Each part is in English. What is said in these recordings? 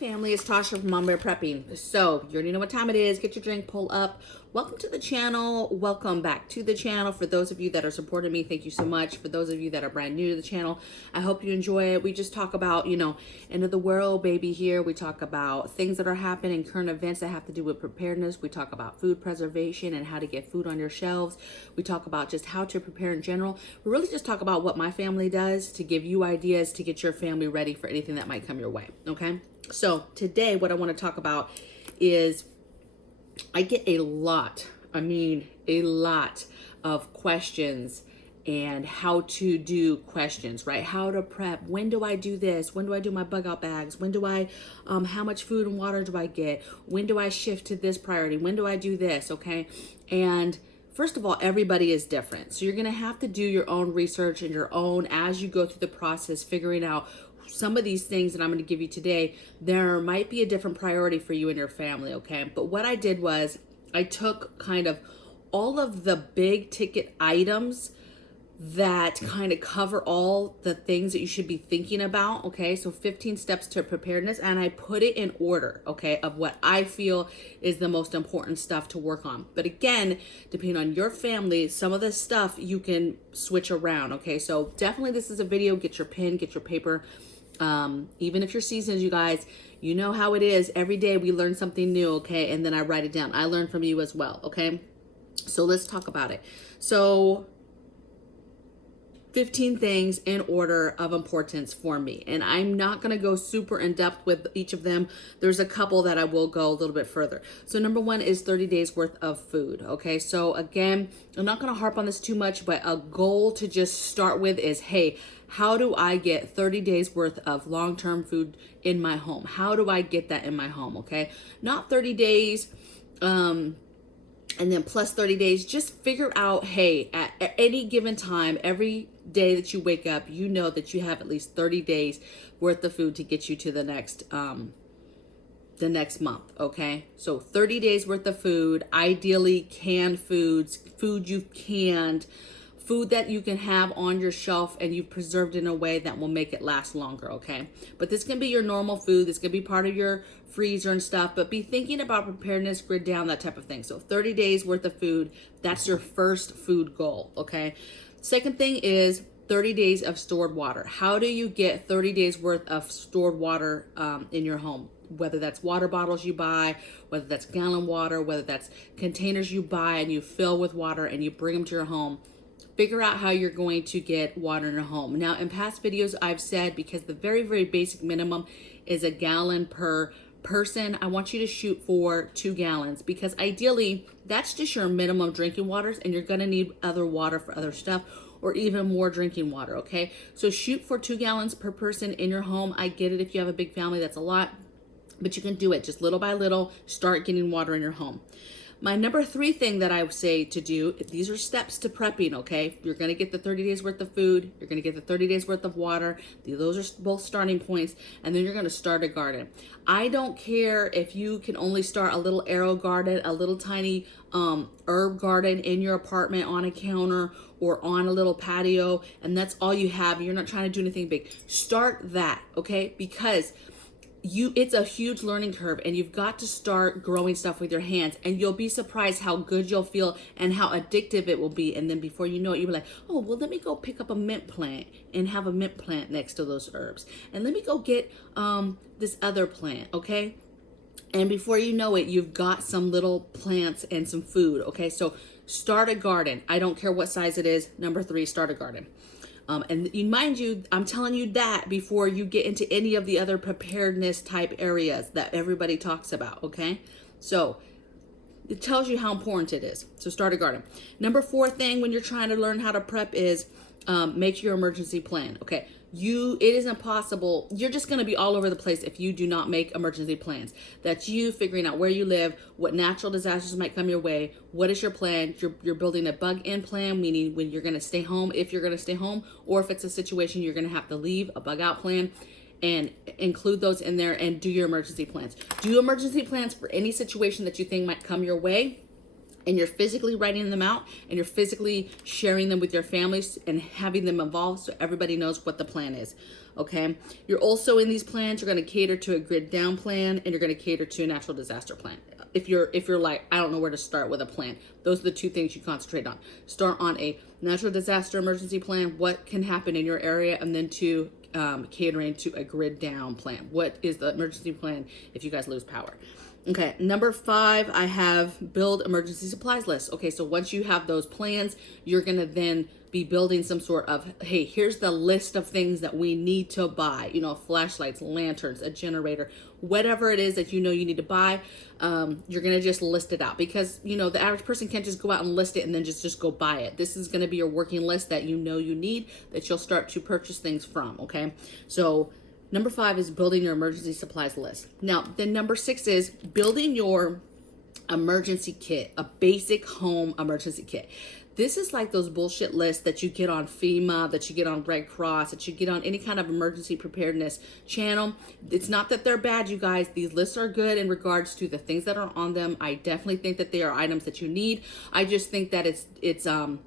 family, it's Tasha from Mama Bear Prepping. So you already know what time it is. Get your drink, pull up. Welcome to the channel. Welcome back to the channel. For those of you that are supporting me, thank you so much. For those of you that are brand new to the channel, I hope you enjoy it. We just talk about, end of the world, baby, here. We talk about things that are happening, current events that have to do with preparedness. We talk about food preservation and how to get food on your shelves. We talk about just how to prepare in general. We really just talk about what my family does to give you ideas to get your family ready for anything that might come your way, okay? So today what I want to talk about is I get a lot of questions and how to do questions, right? How to prep. When do I do this? When do I do my bug out bags? When do I, how much food and water do I get? When do I shift to this priority? When do I do this? Okay. And first of all, everybody is different. So you're going to have to do your own research and your own, as you go through the process, figuring out some of these things that I'm going to give you today. There might be a different priority for you and your family, okay? But what I did was I took kind of all of the big ticket items that kind of cover all the things that you should be thinking about, okay? So 15 steps to preparedness, and I put it in order, okay, of what I feel is the most important stuff to work on. But again, depending on your family, some of the stuff you can switch around, okay? So definitely this is a video. Get your pen, get your paper. Even if you're seasoned, you guys, you know how it is. Every day we learn something new, okay? And then I write it down. I learn from you as well, okay? So let's talk about it. So 15 things in order of importance for me. And I'm not going to go super in depth with each of them. There's a couple that I will go a little bit further. So number one is 30 days worth of food. Okay. So again, I'm not going to harp on this too much, but a goal to just start with is, hey, how do I get 30 days worth of long-term food in my home? How do I get that in my home? Okay. Not 30 days, and then plus 30 days, just figure out, hey, at any given time, every day that you wake up, you know that you have at least 30 days worth of food to get you to the next month, okay? So 30 days worth of food, ideally canned foods, food you've canned, food that you can have on your shelf and you've preserved in a way that will make it last longer, okay? But this can be your normal food. This can be part of your freezer and stuff, but be thinking about preparedness, grid down, that type of thing. So 30 days worth of food, that's your first food goal, okay? Second thing is 30 days of stored water. How do you get 30 days worth of stored water in your home? Whether that's water bottles you buy, whether that's gallon water, whether that's containers you buy and you fill with water and you bring them to your home. Figure out how you're going to get water in your home. Now, in past videos, I've said, because the very, very basic minimum is a gallon per person, I want you to shoot for 2 gallons, because ideally that's just your minimum drinking waters, and you're going to need other water for other stuff, or even more drinking water, okay? So shoot for 2 gallons per person in your home. I get it if you have a big family, that's a lot, but you can do it just little by little. Start getting water in your home. My number 3 thing that I would say to do, these are steps to prepping, okay? You're going to get the 30 days worth of food. You're going to get the 30 days worth of water. Those are both starting points. And then you're going to start a garden. I don't care if you can only start a little arrow garden, a little tiny herb garden in your apartment on a counter or on a little patio, and that's all you have. You're not trying to do anything big. Start that, okay? Because it's a huge learning curve, and you've got to start growing stuff with your hands, and you'll be surprised how good you'll feel and how addictive it will be. And then before you know it, you'll be like, oh, well, let me go pick up a mint plant and have a mint plant next to those herbs. And let me go get this other plant, okay? And before you know it, you've got some little plants and some food, okay? So start a garden. I don't care what size it is. Number 3, start a garden. And mind you, I'm telling you that before you get into any of the other preparedness type areas that everybody talks about, okay? So it tells you how important it is. So start a garden. Number 4 thing when you're trying to learn how to prep is make your emergency plan, okay? It is impossible. You're just going to be all over the place if you do not make emergency plans. That's you figuring out where you live, what natural disasters might come your way. What is your plan? You're building a bug-in plan, meaning when you're going to stay home, if you're going to stay home, or if it's a situation you're going to have to leave, a bug-out plan, and include those in there and do your emergency plans. Do emergency plans for any situation that you think might come your way. and you're physically writing them out and you're physically sharing them with your families and having them involved so everybody knows what the plan is. Okay, you're also in these plans, you're going to cater to a grid down plan and you're going to cater to a natural disaster plan. If you're like, I don't know where to start with a plan, those are the two things you concentrate on. Start on a natural disaster emergency plan, what can happen in your area, and then to catering to a grid down plan. What is the emergency plan if you guys lose power? Okay, number 5, I have build emergency supplies list. Okay, so once you have those plans, you're gonna then be building some sort of, hey, here's the list of things that we need to buy, you know, flashlights, lanterns, a generator, whatever it is that you know you need to buy. You're gonna just list it out, because you know the average person can't just go out and list it and then just go buy it. This is gonna be your working list that you know you need, that you'll start to purchase things from. Okay, so number 5 is building your emergency supplies list. Now, then number 6 is building your emergency kit, a basic home emergency kit. This is like those bullshit lists that you get on FEMA, that you get on Red Cross, that you get on any kind of emergency preparedness channel. It's not that they're bad, you guys. These lists are good in regards to the things that are on them. I definitely think that they are items that you need. I just think that it's how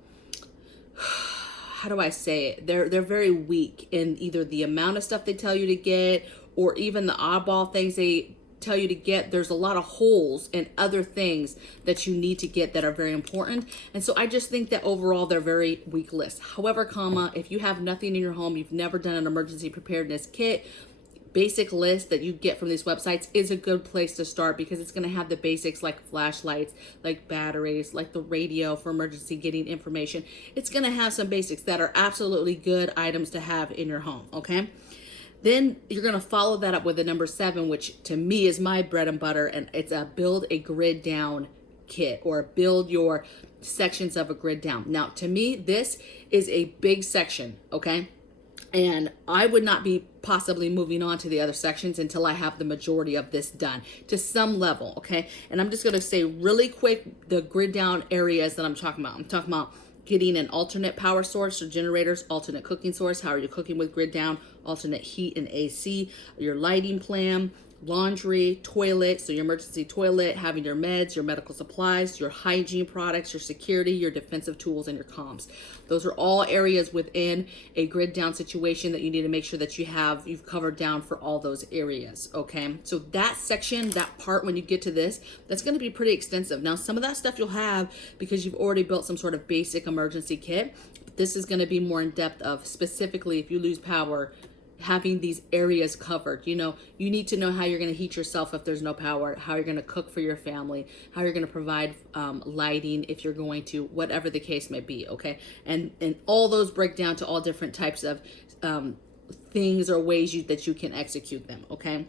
do I say it? They're very weak in either the amount of stuff they tell you to get or even the oddball things they tell you to get. There's a lot of holes and other things that you need to get that are very important. And so I just think that overall they're very weak lists. However, if you have nothing in your home, you've never done an emergency preparedness kit, basic list that you get from these websites is a good place to start, because it's going to have the basics like flashlights, like batteries, like the radio for emergency getting information. It's going to have some basics that are absolutely good items to have in your home. Okay, then you're going to follow that up with the number 7, which to me is my bread and butter, and it's a build a grid down kit, or build your sections of a grid down. Now, to me, this is a big section. Okay, and I would not be possibly moving on to the other sections until I have the majority of this done to some level, okay? And I'm just going to say really quick the grid down areas that I'm talking about. I'm talking about getting an alternate power source or generators, alternate cooking source. How are you cooking with grid down? Alternate heat and AC, your lighting plan, laundry, toilet, so your emergency toilet, having your meds, your medical supplies, your hygiene products, your security, your defensive tools, and your comms. Those are all areas within a grid down situation that you need to make sure that you've covered down for all those areas. Okay, so that section, that part, when you get to this, that's going to be pretty extensive. Now, some of that stuff you'll have because you've already built some sort of basic emergency kit. But this is going to be more in depth of specifically if you lose power, having these areas covered. You know, you need to know how you're going to heat yourself if there's no power, how you're going to cook for your family, how you're going to provide lighting if you're going to, whatever the case may be. Okay, and all those break down to all different types of things or ways that you can execute them. Okay,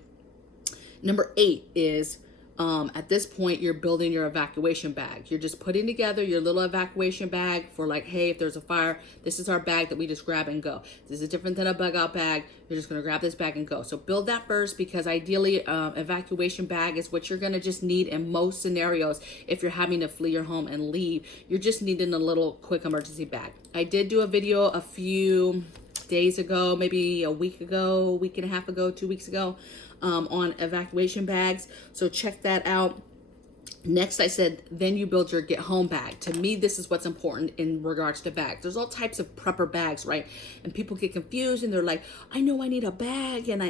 number 8 is at this point, you're building your evacuation bag. You're just putting together your little evacuation bag for like, hey, if there's a fire, this is our bag that we just grab and go. This is different than a bug out bag. You're just going to grab this bag and go. So build that first, because ideally evacuation bag is what you're going to just need in most scenarios. If you're having to flee your home and leave, you're just needing a little quick emergency bag. I did do a video a few days ago, maybe a week ago, week and a half ago, 2 weeks ago, on evacuation bags. So check that out. Next, I said, then you build your get home bag. To me, this is what's important in regards to bags. There's all types of prepper bags, right? And people get confused and they're like, I know I need a bag and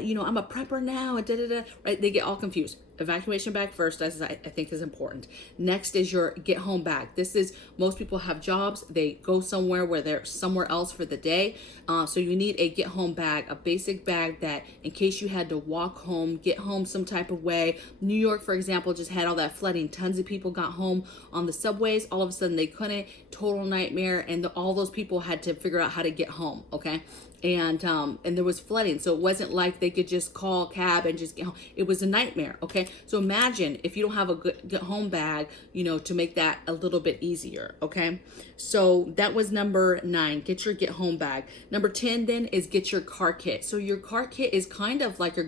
you know, I'm a prepper now, and right? They get all confused. Evacuation bag first, as I think is important. Next is your get home bag. This is, most people have jobs. They go somewhere where they're somewhere else for the day. So you need a get home bag, a basic bag that in case you had to walk home, get home some type of way. New York, for example, just had all that flooding. Tons of people got home on the subways. All of a sudden they couldn't, total nightmare. And all those people had to figure out how to get home. Okay. And there was flooding, so it wasn't like they could just call a cab and just get home. It was a nightmare. Okay, so imagine if you don't have a good get home bag, you know, to make that a little bit easier. Okay, so that was number 9. Get your get home bag. Number 10 then is get your car kit. So your car kit is kind of like your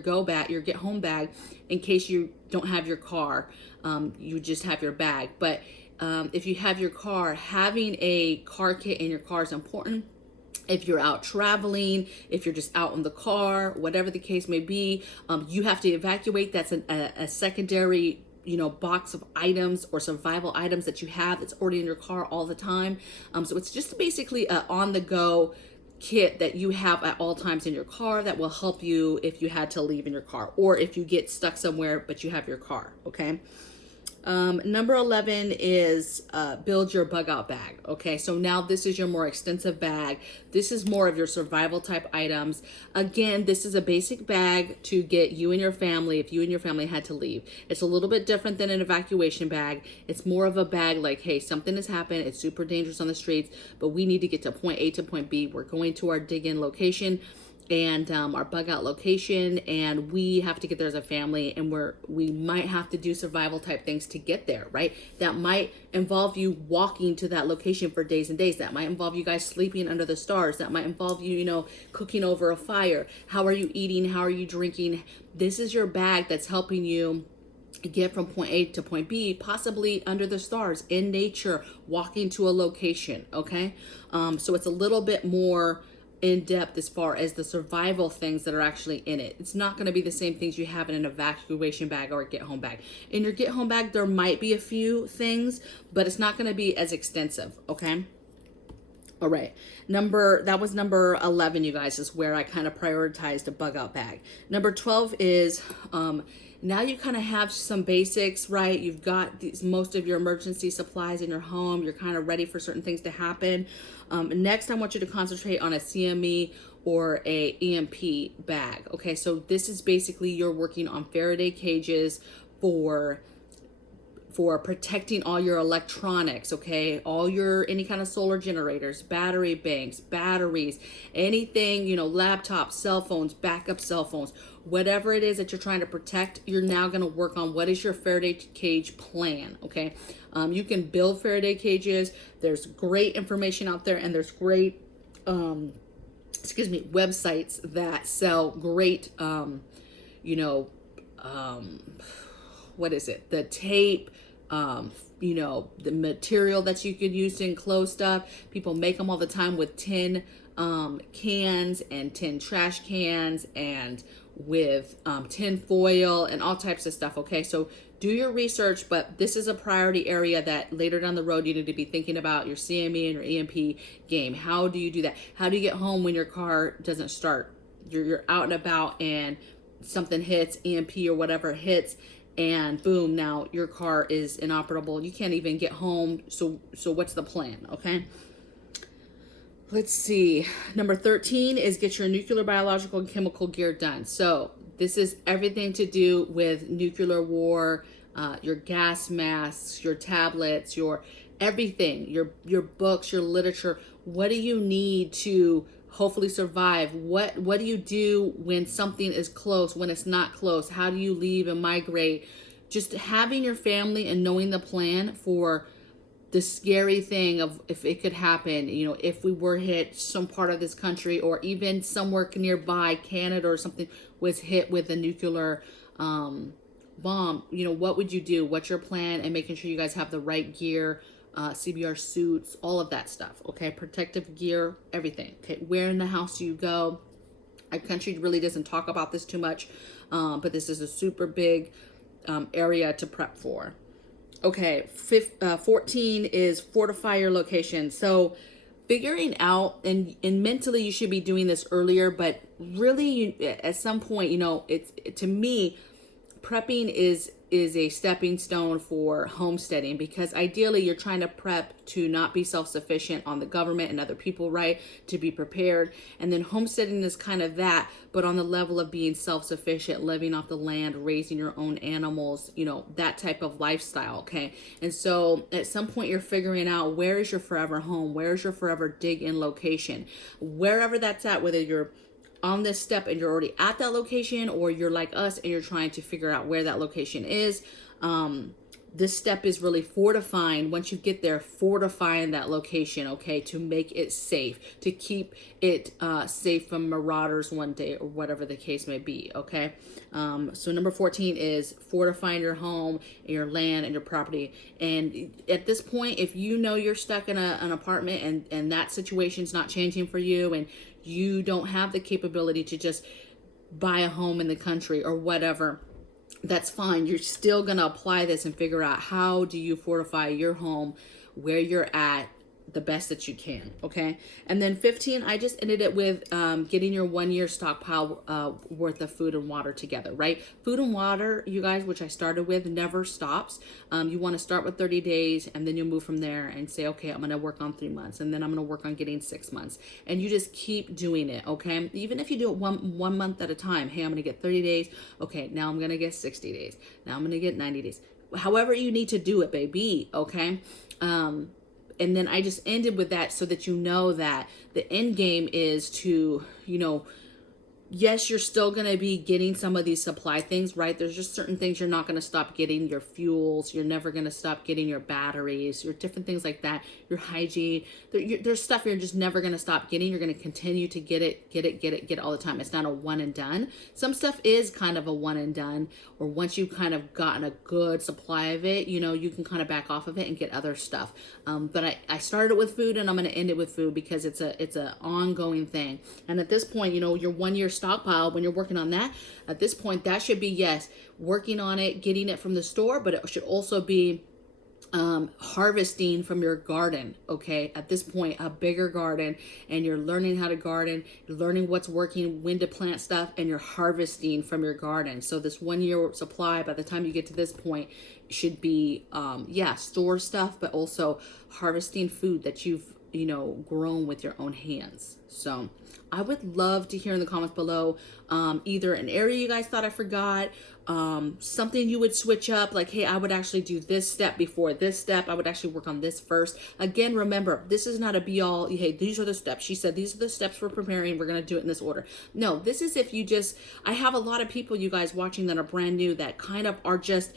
your get home bag, in case you don't have your car. You just have your bag. But if you have your car, having a car kit in your car is important. If you're out traveling, if you're just out in the car, whatever the case may be, you have to evacuate. That's a secondary box of items or survival items that you have that's already in your car all the time. So it's just basically a on the go kit that you have at all times in your car that will help you if you had to leave in your car, or if you get stuck somewhere but you have your car. Okay. Number 11 is build your bug out bag. Okay, so now this is your more extensive bag. This is more of your survival type items. Again, this is a basic bag to get you and your family if you and your family had to leave. It's a little bit different than an evacuation bag. It's more of a bag like, hey, something has happened. It's super dangerous on the streets, but we need to get to point A to point B. We're going to our dig-in location and our bug out location, and we have to get there as a family, and we might have to do survival type things to get there, right? That might involve you walking to that location for days and days. That might involve you guys sleeping under the stars. That might involve you, cooking over a fire. How are you eating? How are you drinking? This is your bag that's helping you get from point A to point B, possibly under the stars, in nature, walking to a location, okay? So it's a little bit more in depth as far as the survival things that are actually in it. It's not going to be the same things you have in an evacuation bag or a get home bag. In your get home bag, there might be a few things, but it's not going to be as extensive, okay? All right, that was number 11, you guys, is where I kind of prioritized a bug out bag. Number 12 is, now you kind of have some basics, right? You've got most of your emergency supplies in your home. You're kind of ready for certain things to happen. Next, I want you to concentrate on a CME or a EMP bag. Okay, so this is basically you're working on Faraday cages for protecting all your electronics, okay? Any kind of solar generators, battery banks, batteries, anything, laptops, cell phones, backup cell phones, whatever it is that you're trying to protect, you're now gonna work on what is your Faraday cage plan, okay? You can build Faraday cages. There's great information out there, and there's great, websites that sell great, what is it? The tape, the material that you could use to enclose stuff. People make them all the time with tin cans and tin trash cans, and with tin foil and all types of stuff. Okay, so do your research, but this is a priority area that later down the road you need to be thinking about your CME and your EMP game. How do you do that? How do you get home when your car doesn't start? You're out and about and something hits, EMP or whatever hits, and boom, now your car is inoperable. You can't even get home. So what's the plan? Okay. Let's see. Number 13 is get your nuclear, biological, and chemical gear done. So this is everything to do with nuclear war, your gas masks, your tablets, your everything, your books, your literature. What do you need to hopefully survive? What do you do when something is close, when it's not close? How do you leave and migrate? Just having your family and knowing the plan for the scary thing of if it could happen, if we were hit, some part of this country or even somewhere nearby, Canada or something, was hit with a nuclear bomb, what would you do? What's your plan? And making sure you guys have the right gear, CBR suits, all of that stuff, okay? Protective gear, everything, okay? Where in the house do you go? Our country really doesn't talk about this too much, but this is a super big area to prep for. Okay, 14 is fortify your location. So figuring out, and mentally you should be doing this earlier, but really at some point, it's, to me, prepping is a stepping stone for homesteading, because ideally you're trying to prep to not be self-sufficient on the government and other people, right? To be prepared. And then homesteading is kind of that, but on the level of being self-sufficient, living off the land, raising your own animals, that type of lifestyle, okay? And so at some point you're figuring out, where is your forever home? Where is your forever dig-in location? Wherever that's at, whether you're on this step and you're already at that location, or you're like us and you're trying to figure out where that location is, this step is really fortifying. Once you get there, fortifying that location, okay, to make it safe, to keep it safe from marauders one day, or whatever the case may be, okay? So number 14 is fortifying your home, and your land, and your property. And at this point, if you're stuck in an apartment and that situation's not changing for you, and you don't have the capability to just buy a home in the country or whatever, that's fine. You're still going to apply this and figure out how do you fortify your home where you're at the best that you can. Okay. And then 15, I just ended it with getting your 1 year stockpile worth of food and water together, right? Food and water, you guys, which I started with, never stops. You want to start with 30 days and then you'll move from there and say, okay, I'm going to work on 3 months and then I'm going to work on getting 6 months. And you just keep doing it. Okay. Even if you do it one month at a time, hey, I'm going to get 30 days. Okay. Now I'm going to get 60 days. Now I'm going to get 90 days. However you need to do it, baby. Okay. And then I just ended with that so that you know that the end game is to, you know, yes, you're still going to be getting some of these supply things, right? There's just certain things you're not going to stop getting, your fuels. You're never going to stop getting your batteries, your different things like that, your hygiene. There's stuff you're just never going to stop getting. You're going to continue to get it all the time. It's not a one and done. Some stuff is kind of a one and done, or once you've kind of gotten a good supply of it, you know, you can kind of back off of it and get other stuff. But I started with food and I'm going to end it with food because it's a ongoing thing. And at this point, you know, your 1 year stockpile, when you're working on that, at this point, that should be, yes, working on it, getting it from the store, but it should also be harvesting from your garden. Okay, at this point, a bigger garden, and you're learning how to garden, you're learning what's working, when to plant stuff, and you're harvesting from your garden. So this 1 year supply, by the time you get to this point, should be yeah, store stuff, but also harvesting food that you've, you know, grown with your own hands. So I would love to hear in the comments below either an area you guys thought I forgot, something you would switch up, like, hey, I would actually do this step before this step. I would actually work on this first. Again, remember, this is not a be all, hey, these are the steps. She said, these are the steps for preparing. We're going to do it in this order. No, this is if you just, I have a lot of people, you guys watching that are brand new that kind of are just,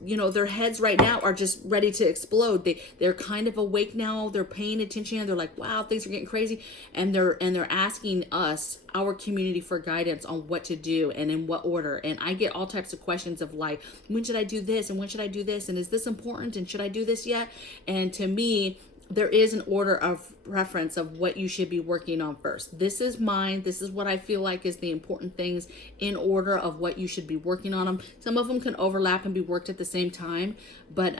you know, their heads right now are just ready to explode. They're kind of awake now. They're paying attention and they're like, wow, things are getting crazy. And they're asking us, our community, for guidance on what to do and in what order. And I get all types of questions of like, when should I do this? And when should I do this? And is this important? And should I do this yet? And to me, there is an order of preference of what you should be working on first. This is mine. This is what I feel like is the important things in order of what you should be working on them. Some of them can overlap and be worked at the same time, but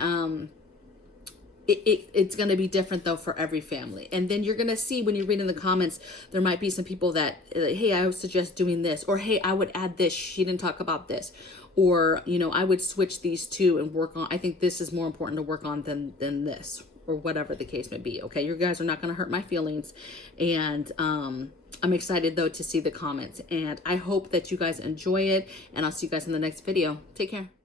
it's going to be different though for every family. And then you're going to see when you read in the comments, there might be some people that, hey, I would suggest doing this, or hey, I would add this. She didn't talk about this. Or, you know, I would switch these two and work on, I think this is more important to work on than this, or whatever the case may be. Okay, you guys are not going to hurt my feelings. And I'm excited though to see the comments, and I hope that you guys enjoy it, and I'll see you guys in the next video. Take care.